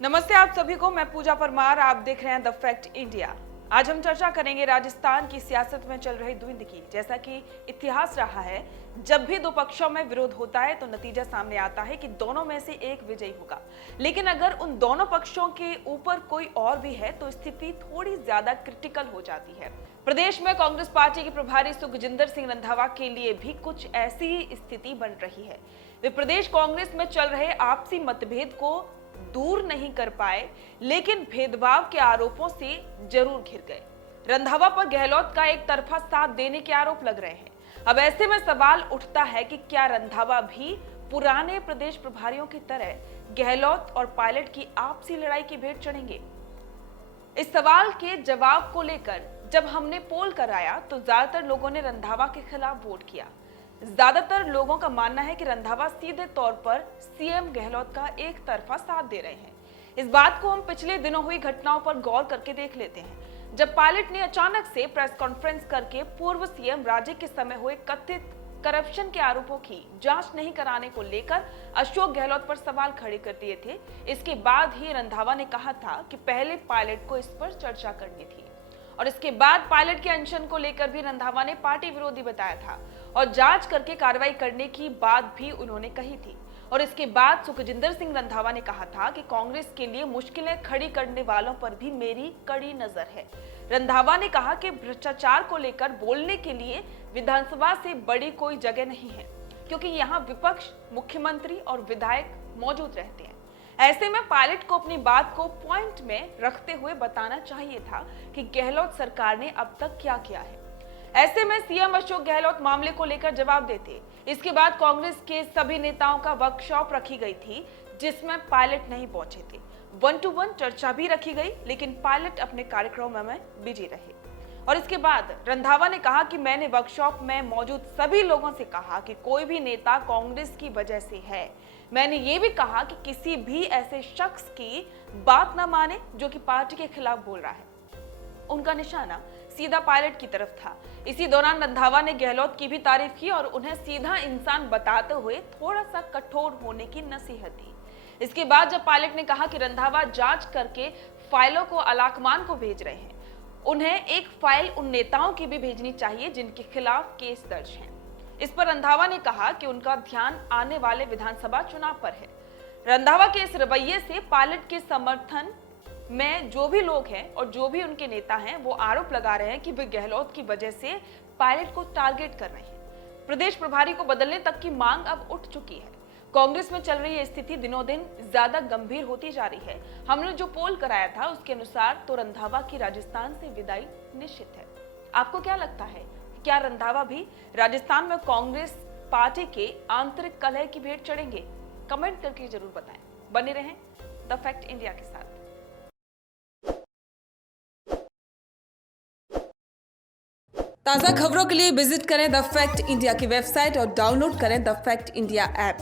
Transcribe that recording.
नमस्ते आप सभी को, मैं पूजा परमार। आप देख रहे हैं द फैक्ट इंडिया। आज हम चर्चा करेंगे राजस्थान की सियासत में चल रही द्वंद्व की। जैसा कि इतिहास रहा है, जब भी दो पक्षों में विरोध होता है तो नतीजा सामने आता है कि दोनों में से एक विजयी होगा। लेकिन अगर उन दोनों पक्षों के ऊपर कोई और भी है तो स्थिति थोड़ी ज्यादा क्रिटिकल हो जाती है। प्रदेश में कांग्रेस पार्टी के प्रभारी सुखजिंदर सिंह रंधावा के लिए भी कुछ ऐसी ही स्थिति बन रही है। वे प्रदेश कांग्रेस में चल रहे आपसी मतभेद को दूर नहीं कर पाए, लेकिन भेदभाव के आरोपों से जरूर घिर गए। रंधावा पर गहलोत का एक तरफा साथ देने के आरोप लग रहे हैं। अब ऐसे में सवाल उठता है कि क्या रंधावा भी पुराने प्रदेश प्रभारियों की तरह गहलोत और पायलट की आपसी लड़ाई की भेंट चढ़ेंगे? इस सवाल के जवाब को लेकर जब हमने पोल कराया तो ज्यादातर लोगों ने रंधावा के खिलाफ वोट किया। ज्यादातर लोगों का मानना है कि रंधावा सीधे तौर पर सीएम गहलोत का एक तरफा साथ दे रहे हैं। इस बात को हम पिछले दिनों हुई घटनाओं पर गौर करके देख लेते हैं, जब पायलट ने अचानक से प्रेस कॉन्फ्रेंस करके पूर्व सीएम राजे के समय हुए कथित करप्शन के आरोपों की जांच नहीं कराने को लेकर अशोक गहलोत पर सवाल खड़े कर दिए थे। इसके बाद ही रंधावा ने कहा था कि पहले पायलट को इस पर चर्चा करनी थी, और इसके बाद पायलट के अनशन को लेकर भी रंधावा ने पार्टी विरोधी बताया था और जांच करके कार्रवाई करने की बात भी उन्होंने कही थी। और इसके बाद सुखजिंदर सिंह रंधावा ने कहा था कि कांग्रेस के लिए मुश्किलें खड़ी करने वालों पर भी मेरी कड़ी नजर है। रंधावा ने कहा कि भ्रष्टाचार को लेकर बोलने के लिए विधानसभा से बड़ी कोई जगह नहीं है, क्योंकि यहाँ विपक्ष, मुख्यमंत्री और विधायक मौजूद रहते हैं। ऐसे में पायलट को अपनी बात को पॉइंट में रखते हुए बताना चाहिए था कि गहलोत सरकार ने अब तक क्या किया है। ऐसे में सीएम अशोक गहलोत मामले को लेकर जवाब देते। इसके बाद कांग्रेस के सभी नेताओं का वर्कशॉप रखी गई थी, जिसमें पायलट नहीं पहुंचे थे। 1-to-1 चर्चा भी रखी गई, लेकिन पायलट अपने कार्यक्रमों में बिजी रहे। और इसके बाद रंधावा ने कहा कि मैंने वर्कशॉप में मौजूद सभी लोगों से कहा कि कोई भी नेता कांग्रेस की वजह से है। मैंने ये भी कहा कि किसी भी ऐसे शख्स की बात न माने जो कि पार्टी के खिलाफ बोल रहा है। उनका निशाना सीधा पायलट की तरफ था। इसी दौरान रंधावा ने गहलोत की भी तारीफ की और उन्हें सीधा इंसान बताते हुए थोड़ा सा कठोर होने की नसीहत दी। इसके बाद जब पायलट ने कहा कि रंधावा जांच करके फाइलों को अलाकमान को भेज रहे हैं, उन्हें एक फाइल उन नेताओं की भी भेजनी चाहिए जिनके खिलाफ केस दर्ज है। इस पर रंधावा ने कहा कि उनका ध्यान आने वाले विधानसभा चुनाव पर है। रंधावा के इस रवैये से पायलट के समर्थन में जो भी लोग हैं और जो भी उनके नेता हैं, वो आरोप लगा रहे हैं कि वे गहलोत की वजह से पायलट को टारगेट कर रहे हैं। प्रदेश प्रभारी को बदलने तक की मांग अब उठ चुकी है। कांग्रेस में चल रही यह स्थिति दिनों दिन ज्यादा गंभीर होती जा रही है। हमने जो पोल कराया था उसके अनुसार तो रंधावा की राजस्थान से विदाई निश्चित है। आपको क्या लगता है, क्या रंधावा भी राजस्थान में कांग्रेस पार्टी के आंतरिक कलह की भेंट चढ़ेंगे? कमेंट करके जरूर बताएं। बने रहें द फैक्ट इंडिया के साथ। ताज़ा खबरों के लिए विजिट करें द फैक्ट इंडिया की वेबसाइट और डाउनलोड करें द फैक्ट इंडिया ऐप।